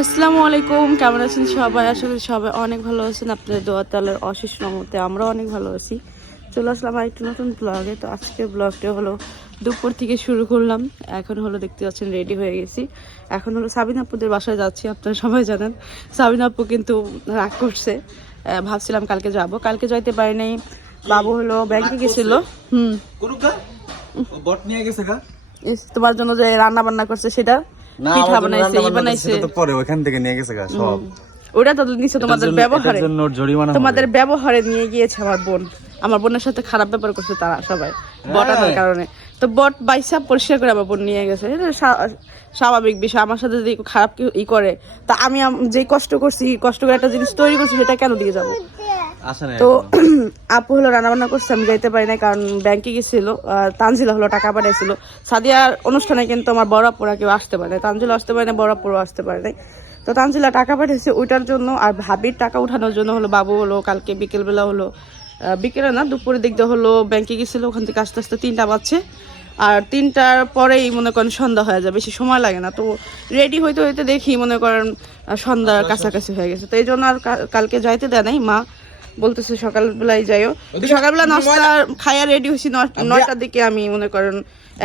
আসসালামু আলাইকুম কেমন আছেন সবাই? আশা করি সবাই অনেক ভালো আছেন। আপনাদের দোয়া তালের অশেষ রহমতে আমরা অনেক ভালো আছি। চলে আসলাম আরেকটি নতুন ব্লগে তো আজকে ব্লগটা হলো দুপুর থেকে শুরু করলাম। এখন হলো দেখতে পাচ্ছেন রেডি হয়ে গেছি। এখন হলো সাবিন আপুদের বাসায় যাচ্ছি আপনারা সবাই জানেন। সাবিন আপু কিন্তু রাগ করছে। ভাবছিলাম কালকে যাব। কালকে যাইতে পারি নাই। বাবু হলো ব্যাংকে গেছিল। হুম। তোমার জন্য যে রান্না বান্না করছে সেটা? পিঠা বানাইছে ই বানাইছে। তো পরে ওখান থেকে নিয়ে গেছে সব। ওটা তো নিচে তোমাদের ব্যবহারে। তোমাদের ব্যবহারে নিয়ে গিয়েছে আমার বোন। আমার বোনের সাথে খারাপ ব্যাপার করছে তারা সবাই বট আনার কারণে। তো বট বাইসা পরিষ্কার করে আমার বোন নিয়ে গেছে। স্বাভাবিক বিষয় আমার সাথে যদি খারাপ ই করে তা আমি যে কষ্ট করছি কষ্ট করে একটা জিনিস তৈরি করছি সেটা কেন দিয়ে যাব? তো আপু হলো রান্না বান্না করছে আমি যাইতে পারি না কারণ ব্যাংকে গেছিল তানজিলা হলো টাকা পাঠাইছিল। সাদিয়ার অনুষ্ঠানে কিন্তু আমার বড় আপুরা কেউ আসতে পারে না তানজিলা আসতে পারে না বড় আপুরও আসতে পারে নাই। তো তানজিলা টাকা পাঠিয়েছে ওইটার জন্য আর ভাবির টাকা উঠানোর জন্য হলো বাবু হলো কালকে বিকেলবেলা হলো বিকেলে না দুপুরের দিক দিয়ে হলো ব্যাংকে গেছিল ওখান থেকে আস্তে আস্তে তিনটা বাজছে। আর তিনটার পরেই মনে করেন সন্ধ্যা হয়ে যায় বেশি সময় লাগে না। তো রেডি হইতে হইতে দেখি মনে করেন সন্ধ্যার কাছাকাছি হয়ে গেছে। তো এই জন্য আর কালকে যাইতে দেয় নাই মা বলতেছে সকালবেলায় যাইও। সকালবেলা নাস্তা খাইয়া রেডি হয়েছি নয়টার দিকে আমি মনে করেন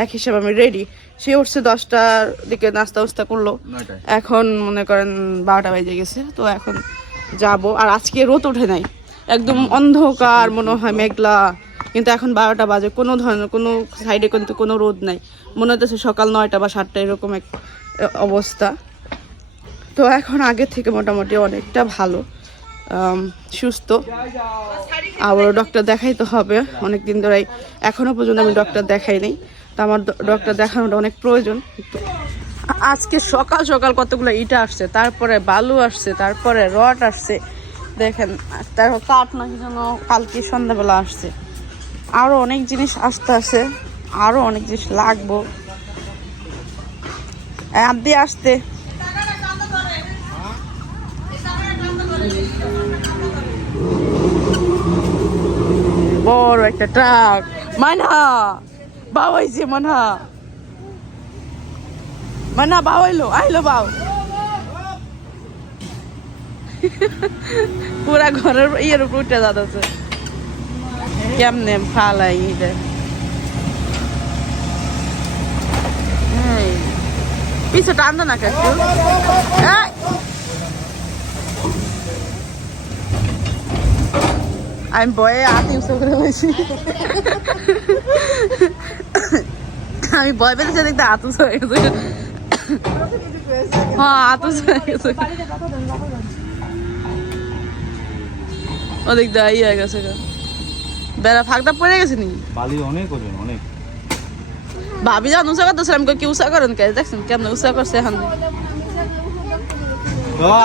এক হিসাবে আমি রেডি সে উঠছে দশটার দিকে নাস্তা উস্তা করল। এখন মনে করেন বারোটা বেজে গেছে তো এখন যাব। আর আজকে রোদ ওঠে নাই। একদম অন্ধকার মনে হয়, মেঘলা। কিন্তু এখন বারোটা বাজে, কোনো ধরনের, কোনো সাইডে কিন্তু কোনো রোদ নাই। মনে হতেছে সকাল নয়টা বা সাতটা এরকম এক অবস্থা। তো এখন আগের থেকে মোটামুটি অনেকটা ভালো। সুস্থ। আবার ডক্টর দেখাইতে হবে। অনেক দিন ধরেই এখনও পর্যন্ত আমি ডক্টর দেখাই নাই। তো আমার ডক্টর দেখানোটা অনেক প্রয়োজন। আজকে সকাল সকাল কতগুলো ইটা আসছে, তারপরে বালু আসছে, তারপরে রড আসছে। দেখেন তারপর কাঠ নাকি যেন কালকে সন্ধ্যাবেলা আসছে। আরও অনেক জিনিস আসতে আছে, আরও অনেক জিনিস লাগবো। আব্দি আসতে। বড় একটা ট্রাক। মানহা বাবাইছে মানহা মানহা বাবাইলো আইলো বাউ পুরা ঘরের ইয়ের উপর উঠে যাচ্ছে। কেমনে ফালাই এটা? পিছু টানতো না একটু! আমি বয়ে আতি উৎসব করে বসি। আমি বয় পেতে দেখতে আতুস হয়ে গেছে। হ্যাঁ আতুস হয়ে গেছে। ওদিক দা ইয়ে হয়ে গেছে বেড়া ফাঁকটা পড়ে গেছে নি বালি অনেক ওজন অনেক। ভাবি যান উষা করতেছে আমি কই কি উষা করেন কে? দেখছেন কেমন উষা করছে এখন?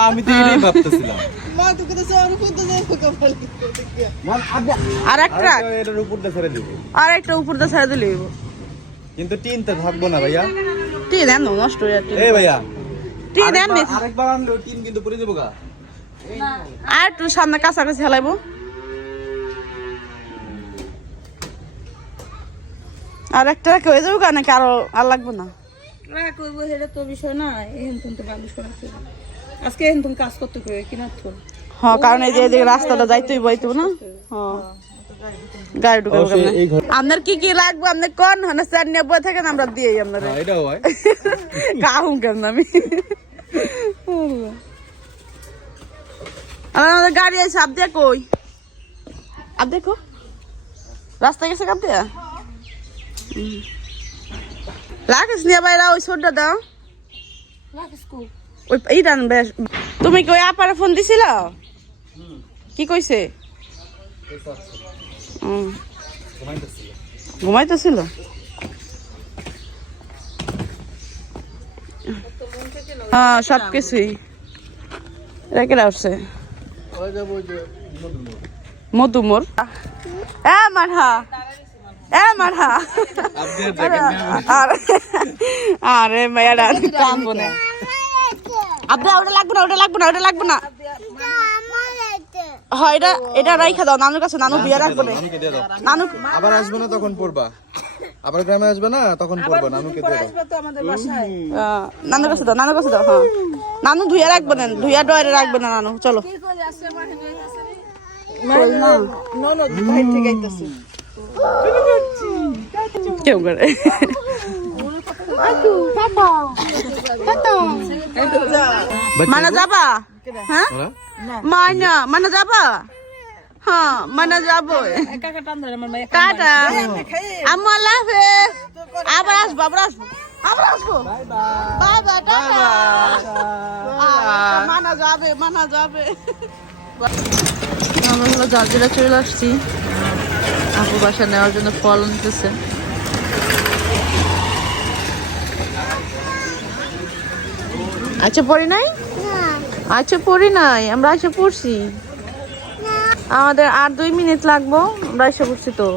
আমি তো এটাই ভাবতেছিলাম। আর একটা উপরটা ছেড়ে দিব। আর একটা উপর দিয়ে ছেড়ে দিলে কিন্তু টিনটা থাকব না ভাইয়া। টি দেন নষ্ট হয়ে এই ভাইয়া। টি দেন আরেকবার- আরেকবার টিন কিন্তু পুড়ে দেবো গা। আর একটু সামনে কাছাকাছি হেলাইবো। আর একটা রেখে হয়ে যাবে নাকি আরও আর লাগবে না। সেটা তো বিষয় না এখন তুমি বালিশ করা আজকে এখন তুমি কাজ করতে কিনা তো? হ্যাঁ কারণ এই যে এই যে রাস্তাটা যাইতেই বইতে না? হ্যাঁ গাড়ি ঢুকাবো কেমনে? আপনার কি কি লাগবে? আপনি কোন হনে চার নব্বই থাকেন আমরা দিয়ে আপনার। হ্যাঁ এটাও হয়। কাহুম কেমন আমি? আর আমাদের গাড়ি আছে আপ দিয়ে কই? আপ দেখো রাস্তা গেছে কাপ দিয়া রাখিস নিয়ে বাইরা ওই ছোটটা দাও। ওই এইটা বেশ। তুমি কি ওই আপারে ফোন দিছিল? কি কইছে। ঘুমাইতেছিল? হ্যাঁ সব কিছুই রেখে আসছে। মধুমোর। এ মারহা। এ মারহা। আর মেয়েরা কানবো না আপনি ওটা লাগবে না ওটা লাগবে না ওটা লাগবে না। হয় এটা এটা রাইখা দাও নানুর কাছে নানু বিয়ে রাখব। না নানু আবার আসব না তখন পড়বা আবার গ্রামে আসবে না তখন পড়ব না আমাকে দেবো। আসবে তো আমাদের বাসায়। আহ, নানুর কাছে দাও নানুর কাছে দাও হ্যাঁ। নানু ধুইয়া রাখবে না ধুইয়া ডয়ারে রাখবে না নানু চলো। কেউ করে। মানা যাবা? হ্যাঁ? মানা মানা যাবা? হ্যাঁ মানা যাব। টাটা। আল্লাহ আবার আসব আবার আসব। আবার আসব। বাই বাই টাটা মানা যাবে মানা যাবে। আমরা হলো জালজিরা চলে আসছি। আপু বাসা নেওয়ার জন্য ফল নিতেছে আচ্ছা পড়ি নাই? আচ্ছা পড়ি নাই। আমরা আচ্ছা পড়ছি। আমাদের আর দুই মিনিট লাগবো আমরা এসে পড়ছি তো।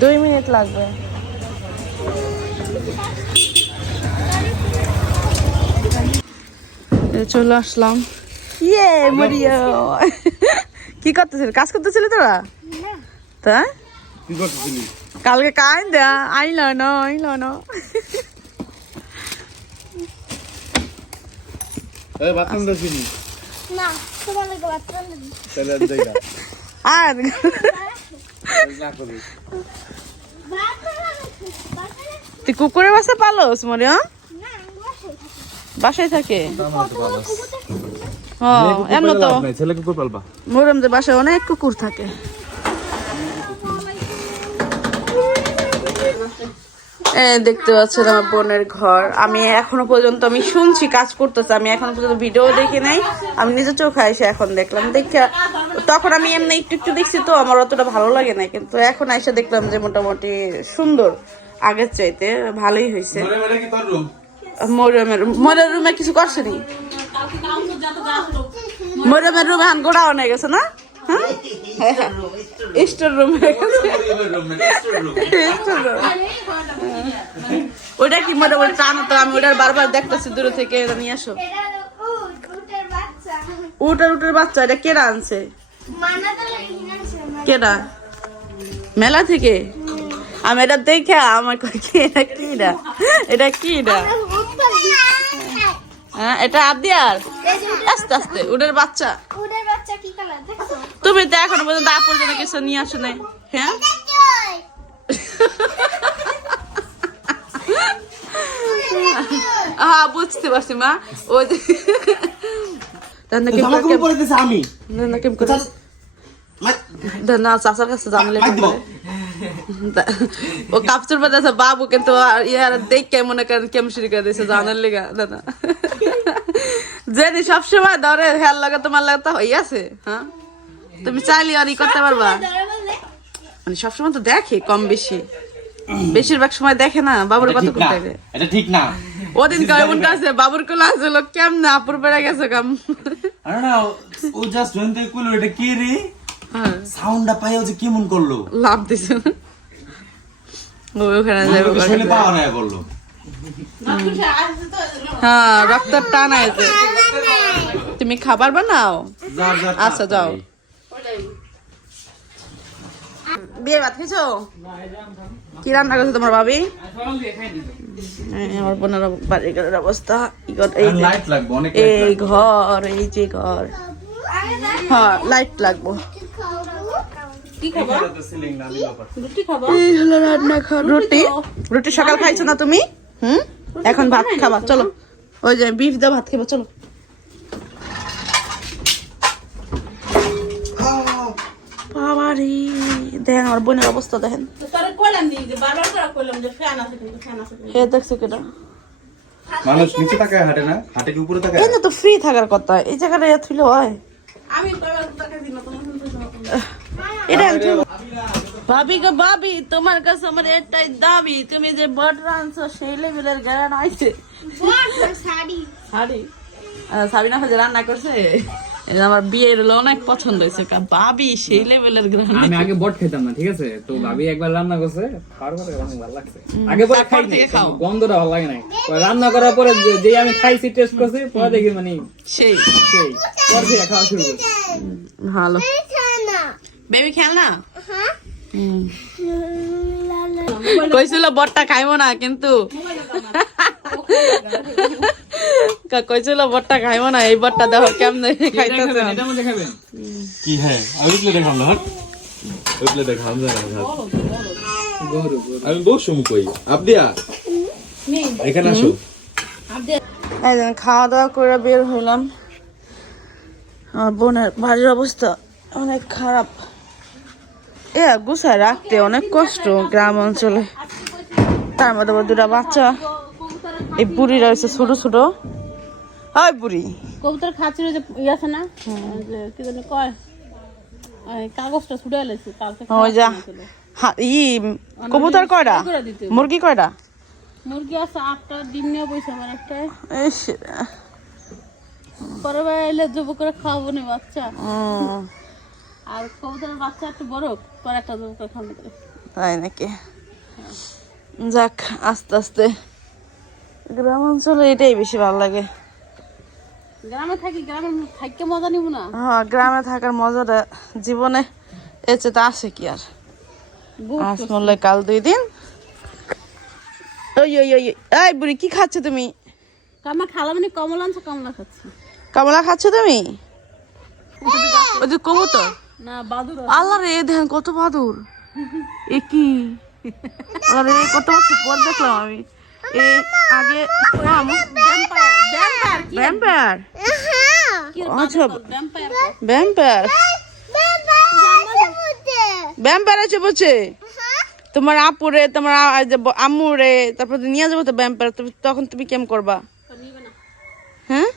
দুই মিনিট লাগবে। চলে আসলাম। ইয়ে মরিয়া। কি করতেছিল? কাজ করতেছিলি তোরা? তাই কালকে কাইন দেয়া আইল না আইল না। বাথরুম না। আর তুই কুকুরের বাসা পালোস মরে বাসায় থাকে। ও এমন তো। ছেলে কুকুর পালবা। মোরমদের বাসায় অনেক কুকুর থাকে। দেখতে পাচ্ছেন আমার বোনের ঘর। আমি এখনও পর্যন্ত আমি শুনছি কাজ করতেছে। আমি এখনও পর্যন্ত ভিডিও দেখি নাই। আমি নিজে চোখে এসে এখন দেখলাম। দেখে তখন আমি এমনি একটু একটু দেখছি তো আমার অতটা ভালো লাগে না কিন্তু এখন এসে দেখলাম যে মোটামুটি সুন্দর। আগের চাইতে ভালোই হয়েছে। মরিয়মের রুমে কিছু করছে নি? মরিয়মের রুমে হান গোড়া অনেক গেছে না? স্টোর রুম হয়ে রুম ওইটা কি মোটামুটি টানো তো আমি ওটার বারবার দেখতেছি দূরে থেকে এটা নিয়ে আসো। উটার উটের বাচ্চা এটা কেডা আনছে? কেডা? মেলা থেকে? আমি এটা দেখে আমার কি এটা কিডা এটা? কিডা হ্যাঁ এটা আদিয়ার? আস্তে আস্তে উটের বাচ্চা। উটের বাচ্চা কি কালার তুমি তো এখনও পর্যন্ত আপ পর্যন্ত কিছু নিয়ে আসো নাই। হ্যাঁ? হ্যাঁ বুঝতে পারছি মা। ওই যে রান্না কেমন দিছে আমি। রান্না কেমন করে না চাচার কাছে জানলে। ও কাপচুর বাজাছে বাবু কিন্তু ইয়ার দেখে মনে করেন কেমন করে দিয়েছে জানার লেগা দাদা জানি সবসময় ধরে হেয়ার লাগা তোমার লাগা তো হই আছে হ্যাঁ তুমি চাইলে আর ই করতে পারবা মানে সবসময় তো দেখে কম বেশি বেশিরভাগ সময় দেখে না বাবুর এটা কত ঠিক না দেখে এটা ঠিক না ওদিন কেমন কাছে বাবুর কোলা আসছিল কেমন আপুর বেড়ে গেছে কাম আরে না ও জাস্ট ওয়েন থেকে কইলো এটা কি রে সাউন্ডটা পাই ও যে কেমন করল? লাভ দিছে। ওখানে যাবে হয় পাওয়া না করল হ্যাঁ রক্ত টান আছে তুমি খাবার বানাও? আচ্ছা যাও। বিয়ে ভাত খেয়েছো? কি রান্না করছ তোমার ভাবি? আমার বোনের বাড়ি ঘরের অবস্থা এই এই ঘর এই যে ঘর। হ্যাঁ লাইট লাগবো। রুটি রুটি। সকাল খাইছো না তুমি? হুম? এখন ভাত খাবা চলো। ওই যে বিফ দিয়ে ভাত খাব চলো। বাবারে দেখেন আমার বোনের অবস্থা দেখেন। হে দেখছ কেটা মানুষ নিচে তাকায় হাঁটে না? হাঁটে কি উপরে তাকায়? তো ফ্রি থাকার কথা। এই জায়গাটা থুলে হয়। এটা। ভাবি গো ভাবি তোমার কাছে আমার এটাই দাবি তুমি যে বট রানছো সেই লেভেলের জ্ঞান আছে শাড়ি। শাড়ি? সাবিনা রান্না করছে? আমার বিয়ের হলো অনেক পছন্দ হয়েছে ভাবি সেই লেভেলের গ্রান আমি আগে বট খেতাম না ঠিক আছে? তো ভাবি একবার রান্না করছে খাওয়ার পরে অনেক ভালো লাগছে। আগে পরে খাই খাও। গন্ধটা ভালো লাগে পরে রান্না করার পরে যে- আমি খাইছি টেস্ট করছি পরে দেখি মানে সেই। সেই পর থেকে খাওয়া শুরু করছি। ভালো। বেবি খেল না? হ্যাঁ। হুম। কইছিল বটটা খাইবো না কিন্তু। কইছিল বটটা খাইবো না এই বটটা দেখো কেমনে খাইতেছে। এটার মধ্যে খাবেন কি হ্যাঁ আমি প্লেটে না হট ওই প্লেটে খাম না গরু গরু। আমি বসুম কই। আবদিয়া এখানে আসো। যে খাওয়া দাওয়া করে বের হইলাম। আমার বোনের বাড়ির অবস্থা অনেক খারাপ। এ গুছায় রাখতে অনেক কষ্ট গ্রাম অঞ্চলে। তার মধ্যে আবার দুটা বাচ্চা। এই বুড়িরা হচ্ছে ছোট ছোট। হয় বুড়ি। কবুতর খাচ্ছিল যে ই আছে না? কি জানি কয়? কাগজটা ছুটে এলেছে ওই যা। ই কবুতর কয়টা? মুরগি কয়টা? মুরগি আছে আটটা ডিম নিয়ে বসে আমার একটা। পরে বার এলে জব করে খাওয়াবো না বাচ্চা। আর কবুতরের বাচ্চা একটু বড় পরে একটা জব করে খাওয়াবো তাই নাকি? যাক আস্তে আস্তে। গ্রাম অঞ্চলে এটাই বেশি ভালো লাগে। গ্রামে থাকি গ্রামে থাকতে মজা নিব না। হ্যাঁ গ্রামে থাকার মজাটা জীবনে এর চেয়ে আসে কি আর? আজ মূল্য কাল দুই দিন। ওই ওই ওই ওই। এই বুড়ি কি খাচ্ছ তুমি? আমার খালা মানে কমলা আনছে কমলা খাচ্ছি। কমলা খাচ্ছ তুমি? ওই যে কবুতর। না বাদুর আল্লাহ রে দেখেন কত বাদুর। এ কি? আল্লাহ রে কত বছর পর দেখলাম আমি। এ আগে ভ্যাম্পায়ার আচ্ছা ভ্যাম্পায়ার ভ্যাম্পায়ার আছে বলছে তোমার আপুরে তোমার আ- যে তারপর নিয়ে যাব তো ভ্যাম্পায়ার তখন তুমি কেমন করবা? হ্যাঁ?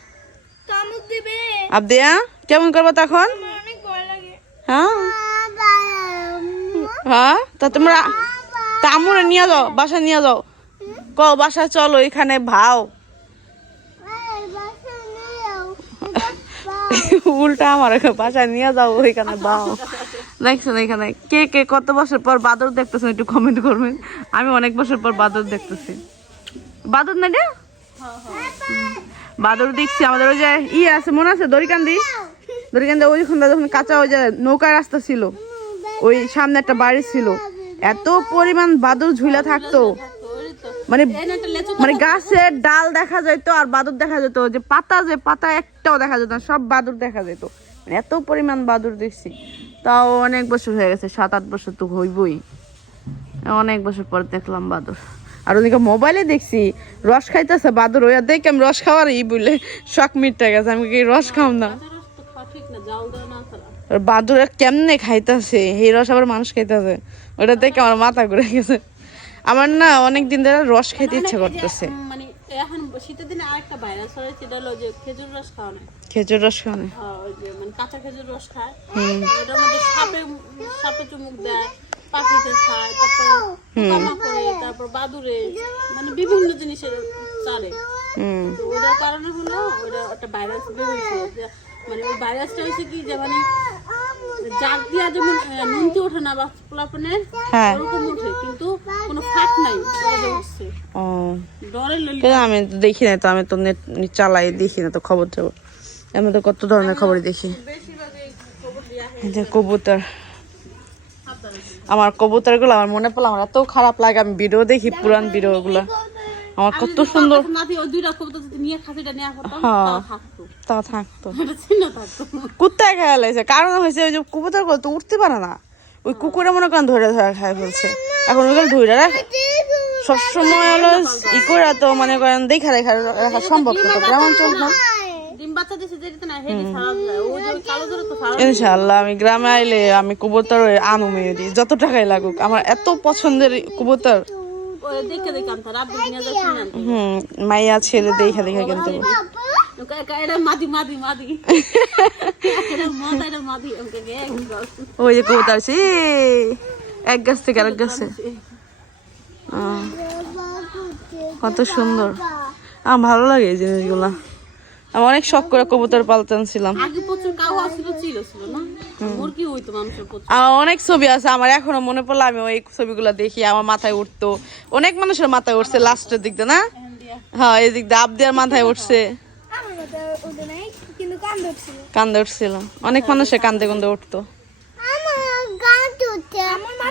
আবদিয়া কেমন করবা তখন? অনেক ভয় লাগে। হ্যাঁ? হ্যাঁ? তা তোমরা তা আম্মুরে নিয়ে যাও বাসা নিয়ে যাও। ক বাসা চলো, এখানে ভাও। উল্টা আমার বাসা নিয়ে যাও ওইখানে ভাও। দেখছেন এখানে কে কে কত বছর পর বাদর দেখতেছেন, একটু কমেন্ট করবেন। আমি অনেক বছর পর বাদর দেখতেছি। বাদর না রে? বাদর দেখছি, আমাদের ওই যে ই আছে, মনে আছে? দড়িকান্দি? দড়িকান্দি ওইখান যখন কাঁচা ওই যে নৌকা রাস্তা ছিল, ওই সামনে একটা বাড়ি ছিল। এত পরিমাণ বাদুর ঝুলে থাকতো। মানে মানে গাছের ডাল দেখা যেত আর বাদুর দেখা যেত। যে পাতা যে পাতা একটাও দেখা যেত না সব বাদুর দেখা যেত। মানে এত পরিমাণ বাদুর দেখছি। তাও অনেক বছর হয়ে গেছে সাত আট বছর তো হইবই। অনেক বছর পর দেখলাম বাদুর। আর ওদিকে মোবাইলে দেখছি রস খাইতেছে বাদুর ওই দেখে আমি রস খাওয়ার ই বলে শখ মিটটা গেছে আমি কি রস খাও না। বাদুরা কেমনে খাইতেছে এই রস আবার মানুষ খাইতেছে। ওটা দেখে আমার মাথা ঘুরে গেছে। আমার না অনেক দিন ধরে রস খেতে ইচ্ছে করতেছে। মানে এখন শীতের দিনে আরেকটা ভাইরাস হয় সেটা হলো যে খেজুর রস খাওয়া না খেজুর রস খাওয়ানো। হ্যাঁ, মানে কাঁচা খেজুর রস খায়। এটার মধ্যে সাপে সাপে চুমুক দেয় পাখিতে খায় তারপর পোকামাকড়ে তারপর বাদুরে মানে বিভিন্ন জিনিসের হুম। তো ওটার কারণে হলো ওটা একটা ভাইরাস বের হয়েছে। মানে ওই ভাইরাসটা হয়েছে কি যে মানে জাগ দিয়া যেমন নুনতে ওঠে না বা পোলাপনের হ্যাঁ। ওরকম ওঠে কিন্তু কোনো ফাঁক নাই ও। ললি আমি তো দেখি না তো আমি তো নেট চালাই দেখি না তো খবর টবর। আমি তো কত ধরনের খবর দেখি। যে কবুতর। আমার কবুতরগুলো আমার মনে পড়ল আমার এত খারাপ লাগে আমি ভিডিও দেখি পুরান ভিডিও গুলো আমার কত সুন্দর হ্যাঁ। তা থাকতো। কুত্তায় খেয়াল হয়েছে কারণ হয়েছে ওই যে কবুতরগুলো তো উঠতে পারে না। ওই কুকুরে মনে করেন ধরে ধরে খাই ফেলছে। এখন ওইগুলো ধরে রাখ। সবসময় হলো ই করে তো মনে করেন দেখা দেখা রাখা সম্ভব না তো গ্রামাঞ্চল না। ইনশাল্লাহ আমি গ্রামে আইলে আমি কবুতর আনু মেয়ে দিই যত টাকাই লাগুক। আমার এত পছন্দের কবুতর দেখে দেখে আনতে রাব্বি নিয়ে যায় কিনে হুম মাইয়া ছেলে দেখা দেখা কিন্তু ওই যে কবুতর এক গাছ থেকে আরেক গাছে। কত সুন্দর। আমার ভালো লাগে এই জিনিসগুলা। আমি অনেক শখ করে কবুতর পালতাম ছিলাম। আগে প্রচুর কাউ ছিল ছিল না? অনেক ছবি আছে, আমার এখনও মনে পড়ল আমি ওই ছবিগুলো দেখি, আমার মাথায় উঠতো। অনেক মানুষের মাথায় উঠছে লাস্টের দিক দিয়ে, না? হ্যাঁ এই দিক দিয়ে আবদিয়ার মাথায় উঠছে। কান্দে উঠছিল। অনেক মানুষের কান্দে কান্দে উঠতো।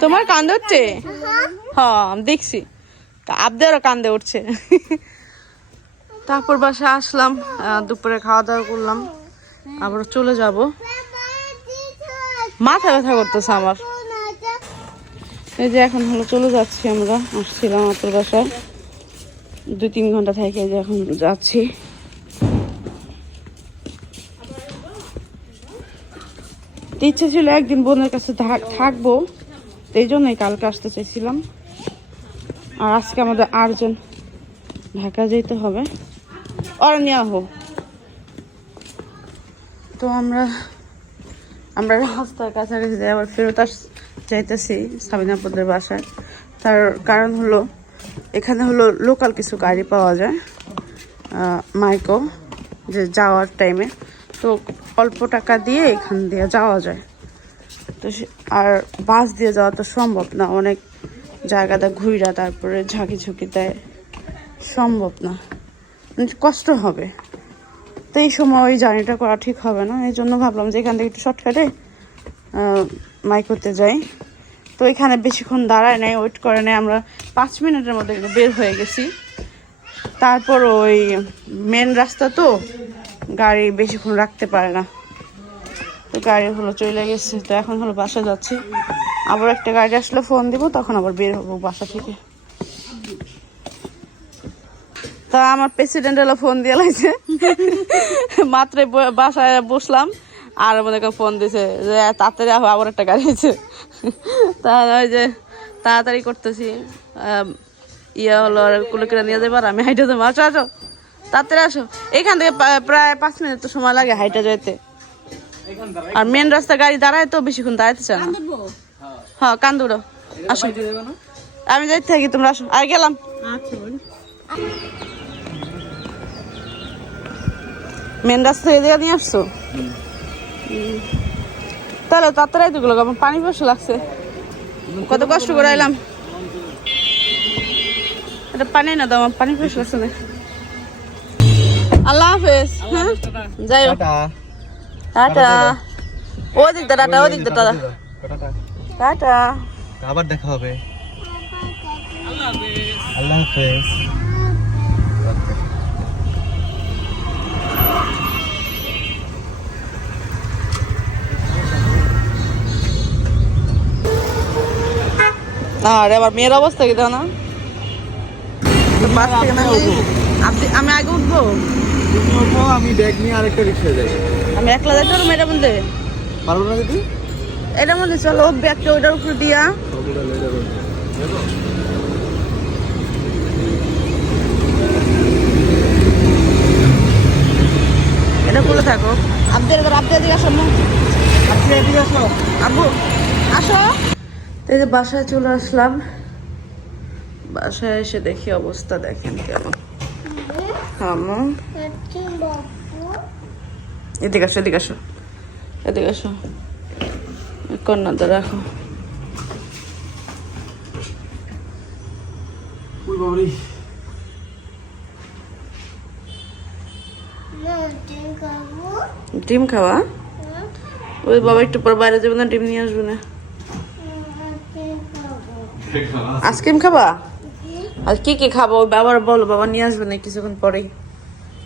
তোমার কান্দে উঠছে? হ্যাঁ দেখছি। আবদেরও কান্দে উঠছে। তারপর বাসা আসলাম দুপুরে খাওয়া দাওয়া করলাম। আবার চলে যাব। মাথা ব্যথা করতেছে আমার। এই যে এখন হলো চলে যাচ্ছি আমরা। আসছিলাম আপনার বাসায়। দুই তিন ঘণ্টা থেকে যে এখন যাচ্ছি। ইচ্ছে ছিল একদিন বোনের কাছে থাক- থাকব। এই জন্যই কালকে আসতে চাইছিলাম। আর আজকে আমাদের আটজন ঢাকা যেতে হবে। নেওয়া হোক তো আমরা আমরা রাস্তার কাছাকাছি যাই, আবার ফেরত আস, যাইতেছি সাবিনাপুদের বাসায়। তার কারণ হলো, এখানে হলো লোকাল কিছু গাড়ি পাওয়া যায় মাইকো যে যাওয়ার টাইমে তো অল্প টাকা দিয়ে এখান দিয়ে যাওয়া যায়। তো আর বাস দিয়ে যাওয়া তো সম্ভব না, অনেক জায়গাটা ঘুইরা তারপরে ঝাঁকি ঝুঁকি দেয়। সম্ভব না। মানে কষ্ট হবে। তো এই সময় ওই জার্নিটা করা ঠিক হবে না। এই জন্য ভাবলাম যে এখান থেকে একটু শর্টকাটে মাইকোতে যাই। তো এখানে বেশিক্ষণ দাঁড়ায় নাই ওয়েট করে নাই। আমরা পাঁচ মিনিটের মধ্যে কিন্তু বের হয়ে গেছি। তারপর ওই মেন রাস্তা তো, গাড়ি বেশিক্ষণ রাখতে পারে না। তো গাড়ি হলো চলে গেছে। তো এখন হলো বাসা যাচ্ছি। আবার একটা গাড়ি আসলে ফোন দিব, তখন আবার বের হব বাসা থেকে। তা আমার প্রেসিডেন্ট হলো ফোন দিয়ে লাগছে। মাত্র বাসায় বসলাম, আর মনে করে ফোন দিছে যে, তাড়াতাড়ি আবার একটা গাড়ি আছে। তা ওই যে তাড়াতাড়ি করতেছি। ইয়ে হলো কুলকিরা নিয়ে যাবার, আমি হাইটে যাব। আসো আসো, তাড়াতাড়ি আসো। এখান থেকে প্রায় পাঁচ মিনিট তো সময় লাগে হাইটে যেতে আর মেন রাস্তা গাড়ি দাঁড়ায় তো বেশিক্ষণ দাঁড়াইতে চায় না। হ্যাঁ কান্দুরো। আসো। আমি যাইতে থাকি, তোমরা আসো। আর গেলাম। আচ্ছা বলি মেন রাস্তা এদিকে নিয়ে আসছো? তাহলে তাড়াতাড়ি তো গুলো পানি বসে লাগছে। কত কষ্ট করে এলাম এটা পানি না দাও পানি বসে লাগছে না। আল্লাহ হাফেজ হ্যাঁ? যাই হোক। টাটা। ওই দিক দা টাটা ওই দিক দা টাটা। টাটা। আবার দেখা হবে। আল্লাহ হাফেজ। আর এবার মেয়ের অবস্থা কি না আপনি- আমি আগে উঠবো? আমি ব্যাগ নিয়ে আরেকটা রিক্সায় যাই। আমি একলা যাইতে পারব এটার মধ্যে? পারব না দিদি? এটার মধ্যে চলো ব্যাগটা ওইটার উপর দিয়া। এটা খুলে থাকো। আব্দের এবার আব্দের দিকে আসো আম্মু। আব্বু আসো। তো এই যে বাসায় চলে আসলাম। বাসায় এসে দেখি অবস্থা দেখেন কেমন। এদিকে আসো এদিকে আসো। এদিকে আসো। কন্যাতে রাখো। ডিম খাওয়া? ওই বাবা একটু পর বাইরে যাবে না ডিম নিয়ে আসবে না। আইসক্রিম খাবা? আর কি কি খাব? বাবার বলো বাবা নিয়ে আসবে না কিছুক্ষণ পরেই।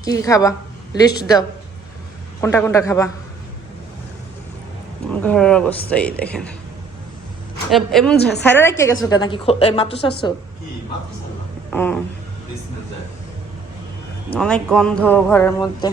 কি কি খাবা? লিস্ট দাও। কোনটা কোনটা খাবা? ঘরের অবস্থা এই দেখেন। এমন সাইডে রেখে গেছো কেন? নাকি মাত্র ও। অনেক গন্ধ ঘরের মধ্যে।